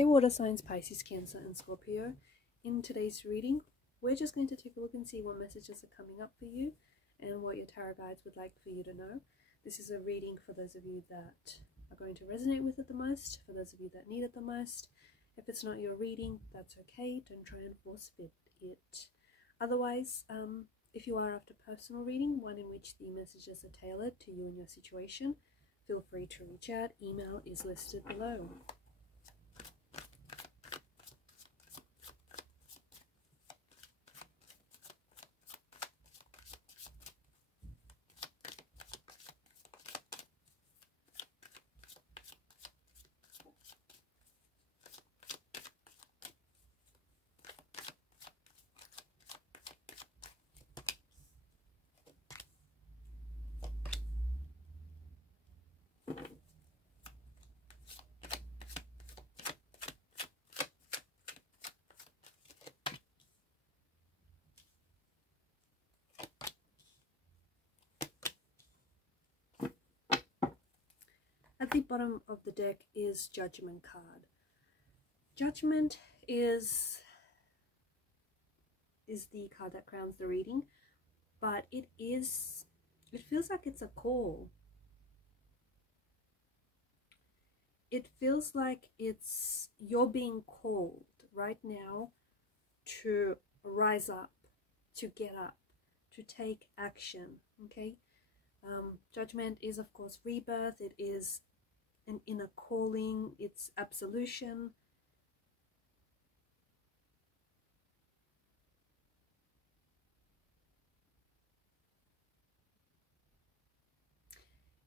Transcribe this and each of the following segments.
Hey water signs, Pisces, Cancer and Scorpio. In today's reading, we're just going to take a look and see what messages are coming up for you and what your tarot guides would like for you to know. This is a reading for those of you that are going to resonate with it the most, for those of you that need it the most. If it's not your reading, that's okay. Don't try and force fit it. Otherwise, if you are after personal reading, one in which the messages are tailored to you and your situation, feel free to reach out. Email is listed below. At the bottom of the deck is Judgment card. Judgment is the card that crowns the reading, but it feels like it's a call. It feels like you're being called right now to rise up, to get up, to take action, okay? Judgment is, of course, rebirth. It is an inner calling. It's absolution.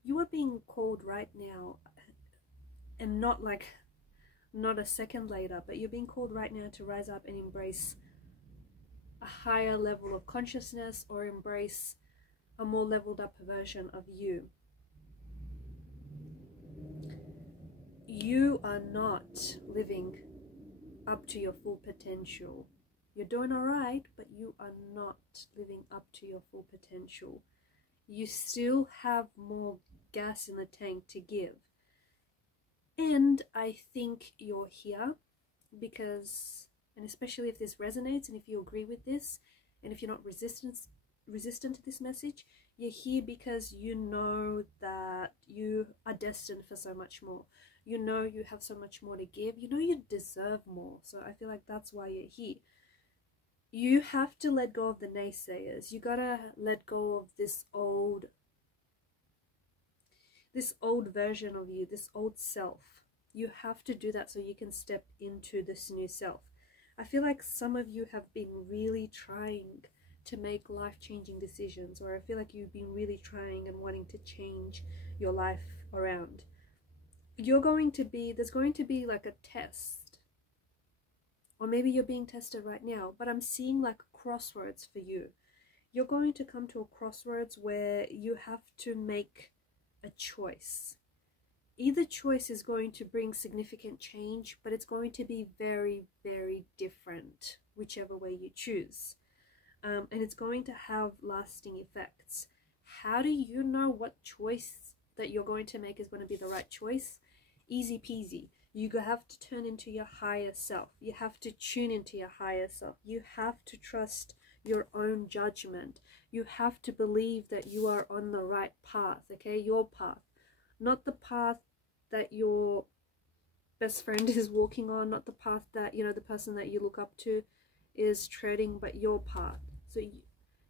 You are being called right now, and not a second later, but you're being called right now to rise up and embrace a higher level of consciousness, or embrace a more leveled up version of you. You are not living up to your full potential. You're doing all right, but you are not living up to your full potential. You still have more gas in the tank to give. And I think you're here because, and especially if this resonates and if you agree with this, and if you're not resistant to this message, you're here because you know that you are destined for so much more. You know you have so much more to give. You know you deserve more. So I feel like that's why you're here. You have to let go of the naysayers. You gotta let go of this old version of you, this old self. You have to do that so you can step into this new self. I feel like some of you have been really trying to make life-changing decisions, or I feel like you've been really trying and wanting to change your life around. There's going to be like a test, or maybe you're being tested right now, but I'm seeing like a crossroads for you. You're going to come to a crossroads where you have to make a choice. Either choice is going to bring significant change, but it's going to be very, very different, whichever way you choose. And it's going to have lasting effects. How do you know what choice that you're going to make is going to be the right choice? Easy peasy. You have to turn into your higher self. You have to tune into your higher self. You have to trust your own judgment. You have to believe that you are on the right path, okay? Your path. Not the path that your best friend is walking on, not the path that, you know, the person that you look up to is treading, but your path. So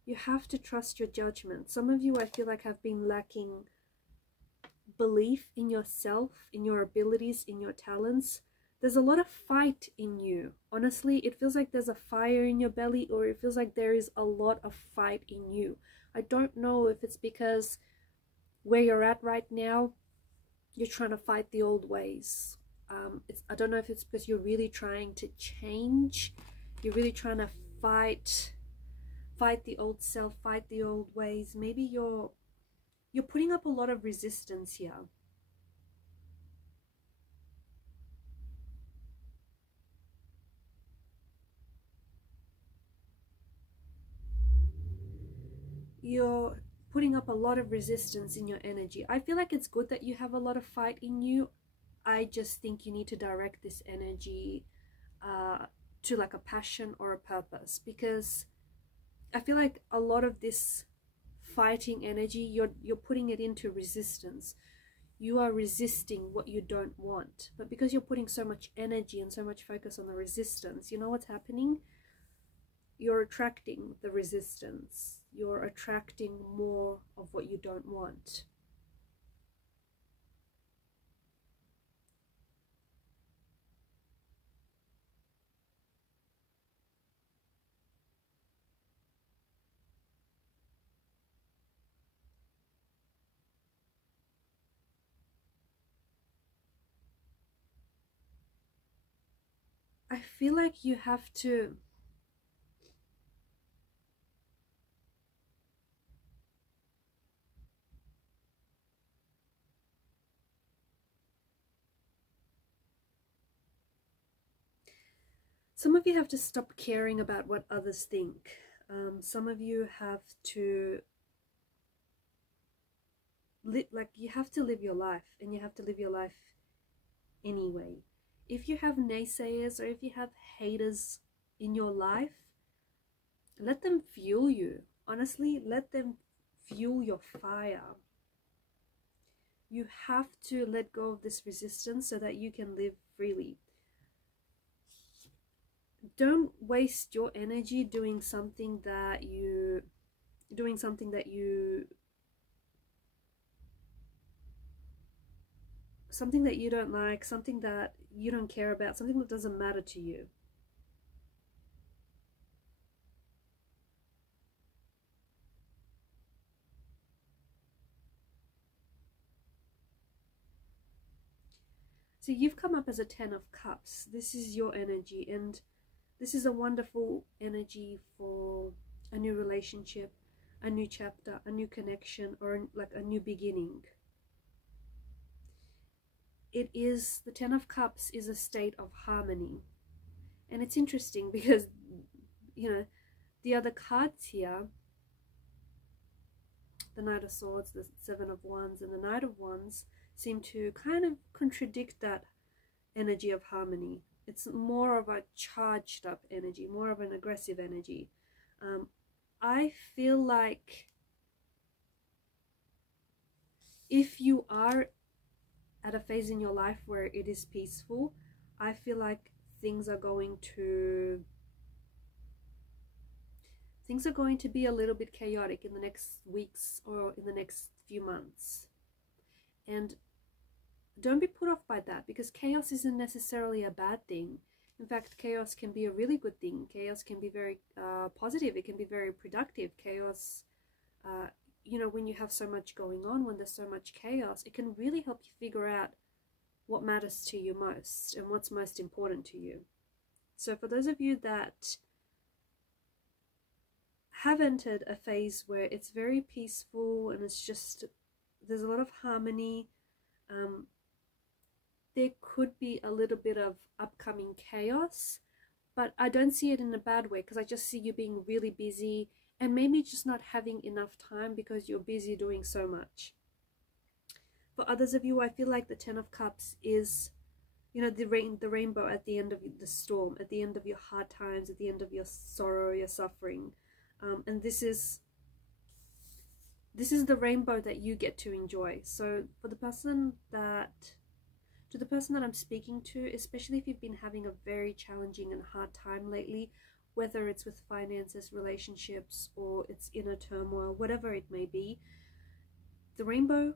you have to trust your judgment. Some of you, I feel like, have been lacking belief in yourself, in your abilities, in your talents. There's a lot of fight in you. Honestly, it feels like there's a fire in your belly, or it feels like there is a lot of fight in you. I don't know if it's because where you're at right now, you're trying to fight the old ways. I don't know if it's because you're really trying to change. You're really trying to fight the old self, fight the old ways. Maybe you're putting up a lot of resistance here. You're putting up a lot of resistance in your energy. I feel like it's good that you have a lot of fight in you. I just think you need to direct this energy to like a passion or a purpose, because I feel like a lot of this fighting energy, you're putting it into resistance. You are resisting what you don't want, but because you're putting so much energy and so much focus on the resistance, you know what's happening? You're attracting the resistance. You're attracting more of what you don't want. I feel like you have to some of you have to stop caring about what others think. Some of you have to you have to live your life, and you have to live your life anyway. If you have naysayers or if you have haters in your life, let them fuel you. Honestly, let them fuel your fire. You have to let go of this resistance so that you can live freely. Don't waste your energy doing something that you don't like, something that you don't care about, something that doesn't matter to you. So you've come up as a 10 of Cups. This is your energy, and this is a wonderful energy for a new relationship, a new chapter, a new connection, or like a new beginning. It is, the 10 of Cups is a state of harmony. And it's interesting because, you know, the other cards here, the Knight of Swords, the Seven of Wands, and the Knight of Wands, seem to kind of contradict that energy of harmony. It's more of a charged up energy, more of an aggressive energy. I feel like if you are at a phase in your life where it is peaceful, I feel like things are going to be a little bit chaotic in the next weeks or in the next few months. And don't be put off by that, because chaos isn't necessarily a bad thing. In fact, chaos can be a really good thing. Chaos can be very positive. It can be very productive. Chaos, you know, when you have so much going on, when there's so much chaos, it can really help you figure out what matters to you most and what's most important to you. So for those of you that have entered a phase where it's very peaceful and it's just, there's a lot of harmony, there could be a little bit of upcoming chaos, but I don't see it in a bad way, because I just see you being really busy and maybe just not having enough time because you're busy doing so much. For others of you, I feel like the 10 of Cups is, you know, the rainbow at the end of the storm, at the end of your hard times, at the end of your sorrow, your suffering. And this is the rainbow that you get to enjoy. So for the person that I'm speaking to, especially if you've been having a very challenging and hard time lately, whether it's with finances, relationships, or it's inner turmoil, whatever it may be, the rainbow,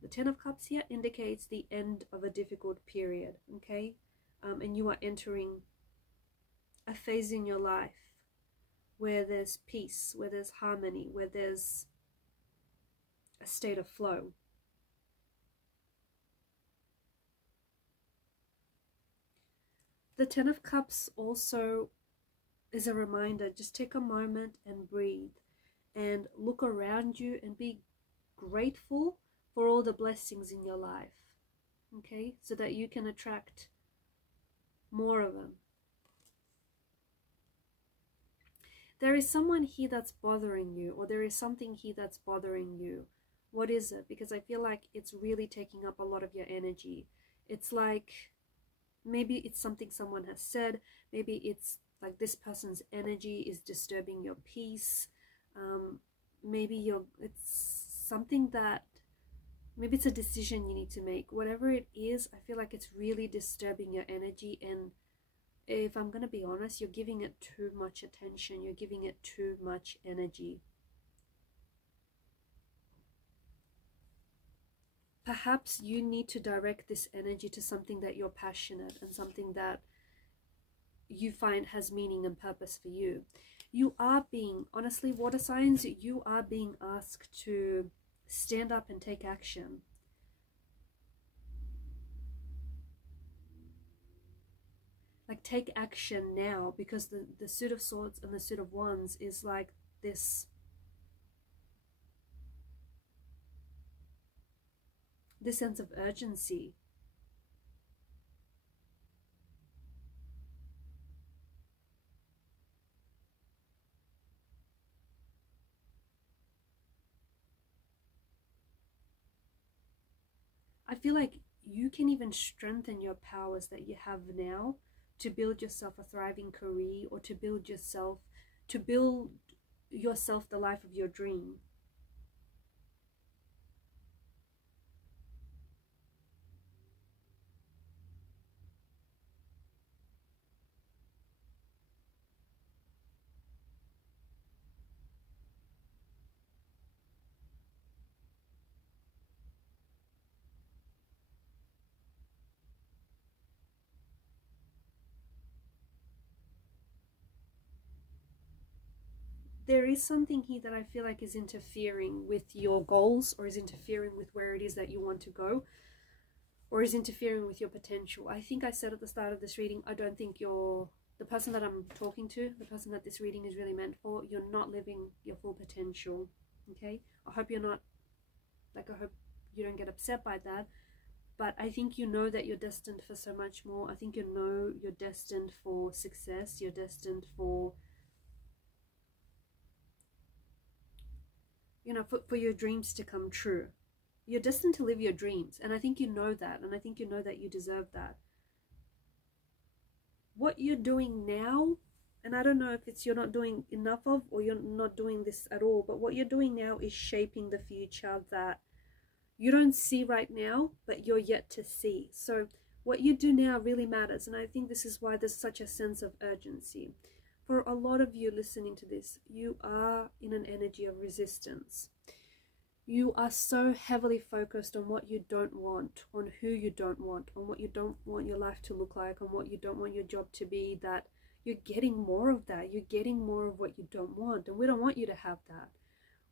the 10 of Cups here, indicates the end of a difficult period, okay? And you are entering a phase in your life where there's peace, where there's harmony, where there's a state of flow. The 10 of Cups also is a reminder, just take a moment and breathe and look around you and be grateful for all the blessings in your life, okay? So that you can attract more of them. There is someone here that's bothering you, or there is something here that's bothering you. What is it? Because I feel like it's really taking up a lot of your energy. It's like maybe it's something someone has said, maybe it's like this person's energy is disturbing your peace. Maybe it's something that, maybe it's a decision you need to make. Whatever it is, I feel like it's really disturbing your energy, and if I'm going to be honest, you're giving it too much attention, you're giving it too much energy. Perhaps you need to direct this energy to something that you're passionate and something that you find has meaning and purpose for you. You are being, honestly, water signs, you are being asked to stand up and take action. Like, take action now, because the Suit of Swords and the Suit of Wands is like this sense of urgency. I feel like you can even strengthen your powers that you have now to build yourself a thriving career, or to build yourself the life of your dream. There is something here that I feel like is interfering with your goals, or is interfering with where it is that you want to go, or is interfering with your potential. I think I said at the start of this reading, I don't think the person that I'm talking to, the person that this reading is really meant for, you're not living your full potential, okay? I hope you're not, like, I hope you don't get upset by that, but I think you know that you're destined for so much more. I think you know you're destined for success, you're destined for, you know, for your dreams to come true. You're destined to live your dreams, and I think you know that, and I think you know that you deserve that. What you're doing now, and I don't know if it's you're not doing enough of, or you're not doing this at all, but what you're doing now is shaping the future that you don't see right now, but you're yet to see. So what you do now really matters, and I think this is why there's such a sense of urgency. For a lot of you listening to this, you are in an energy of resistance. You are so heavily focused on what you don't want, on who you don't want, on what you don't want your life to look like, on what you don't want your job to be, that you're getting more of that. You're getting more of what you don't want, and we don't want you to have that.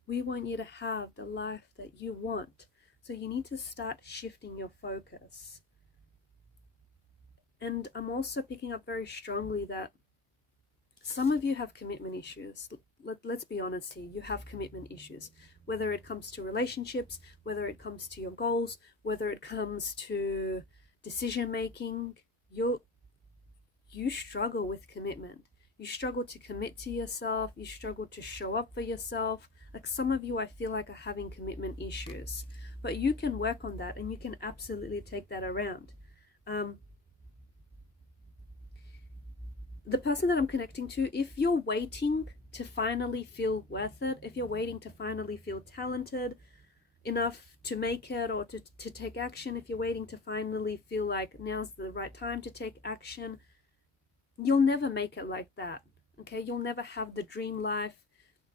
We want you to have the life that you want. So you need to start shifting your focus. And I'm also picking up very strongly that some of you have commitment issues. Let's be honest here. You have commitment issues, whether it comes to relationships, whether it comes to your goals, whether it comes to decision making. You struggle with commitment. You struggle to commit to yourself. You struggle to show up for yourself. Like, some of you, I feel like, are having commitment issues, but you can work on that, and you can absolutely take that around. The person that I'm connecting to, if you're waiting to finally feel worth it, if you're waiting to finally feel talented enough to make it, or to take action, if you're waiting to finally feel like now's the right time to take action, you'll never make it like that, okay? You'll never have the dream life.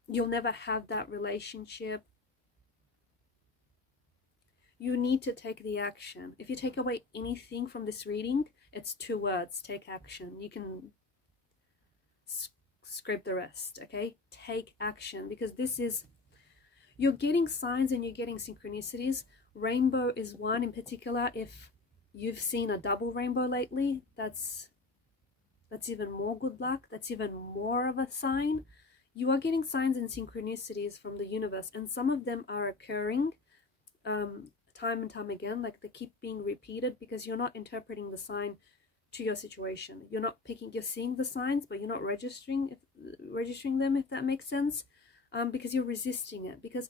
You'll never have that relationship. You need to take the action. If you take away anything from this reading, it's 2 words: take action. You can scrape the rest, okay? Take action, because this is, you're getting signs and you're getting synchronicities. Rainbow is one in particular. If you've seen a double rainbow lately, that's even more good luck. That's even more of a sign. You are getting signs and synchronicities from the universe, and some of them are occurring time and time again. Like, they keep being repeated, because you're not interpreting the sign to your situation. You're not picking, you're seeing the signs, but you're not registering them, if that makes sense, because you're resisting it. Because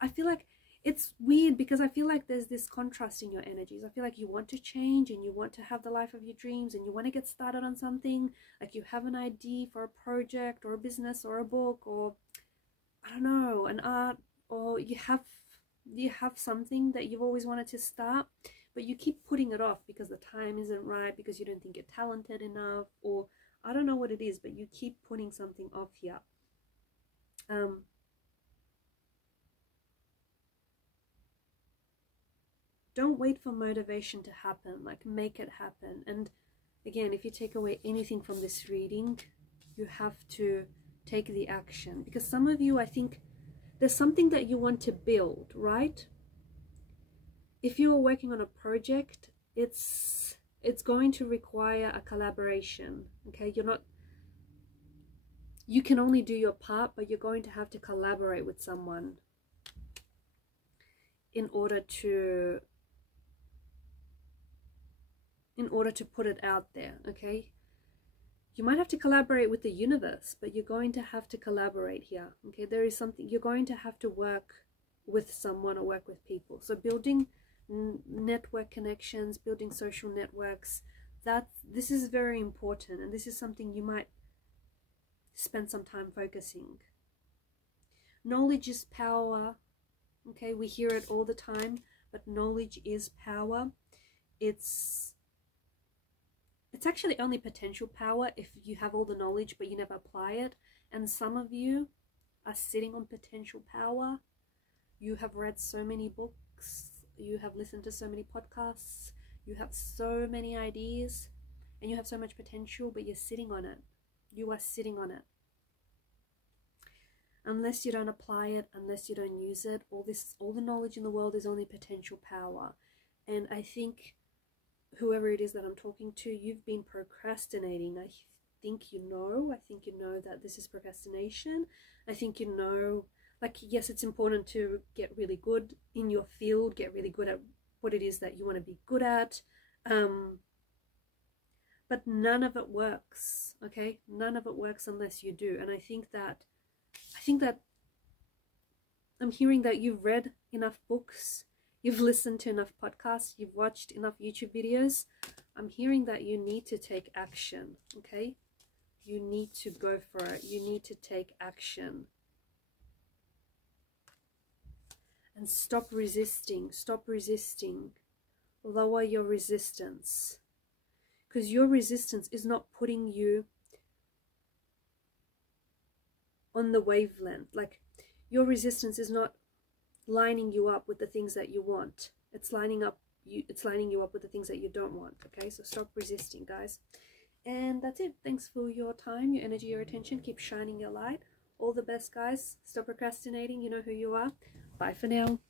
I feel like it's weird because I feel like there's this contrast in your energies. I feel like you want to change and you want to have the life of your dreams and you want to get started on something. Like you have an idea for a project or a business or a book or, I don't know, an art, or you have something that you've always wanted to start, but you keep putting it off because the time isn't right, because you don't think you're talented enough, or I don't know what it is, but you keep putting something off here. Don't wait for motivation to happen, like make it happen. And again, if you take away anything from this reading, you have to take the action, because some of you, I think there's something that you want to build, right? If you are working on a project, it's going to require a collaboration, okay? You can only do your part, but you're going to have to collaborate with someone in order to put it out there, okay? You might have to collaborate with the universe, but you're going to have to collaborate here, okay? There is something, you're going to have to work with someone or work with people. So building network connections, building social networks, this is very important, and this is something you might spend some time focusing. Knowledge is power, okay? We hear it all the time, but knowledge is power. It's actually only potential power if you have all the knowledge but you never apply it. And some of you are sitting on potential power. You have read so many books, you have listened to so many podcasts, you have so many ideas, and you have so much potential, but you're sitting on it. You are sitting on it. Unless you don't apply it, unless you don't use it, all the knowledge in the world is only potential power. And I think whoever it is that I'm talking to, you've been procrastinating. I think you know that this is procrastination. I think you know, like, yes, it's important to get really good in your field, get really good at what it is that you want to be good at, but none of it works, okay? None of it works unless you do. And I think that I'm hearing that you've read enough books, you've listened to enough podcasts, you've watched enough YouTube videos. I'm hearing that you need to take action, okay? You need to go for it. You need to take action. And stop resisting. Stop resisting. Lower your resistance. Because your resistance is not putting you on the wavelength. Like, your resistance is not lining you up with the things that you want. It's lining you up with the things that you don't want, okay? So stop resisting, guys. And that's it. Thanks for your time, your energy, your attention. Keep shining your light. All the best, guys. Stop procrastinating. You know who you are. Bye for now.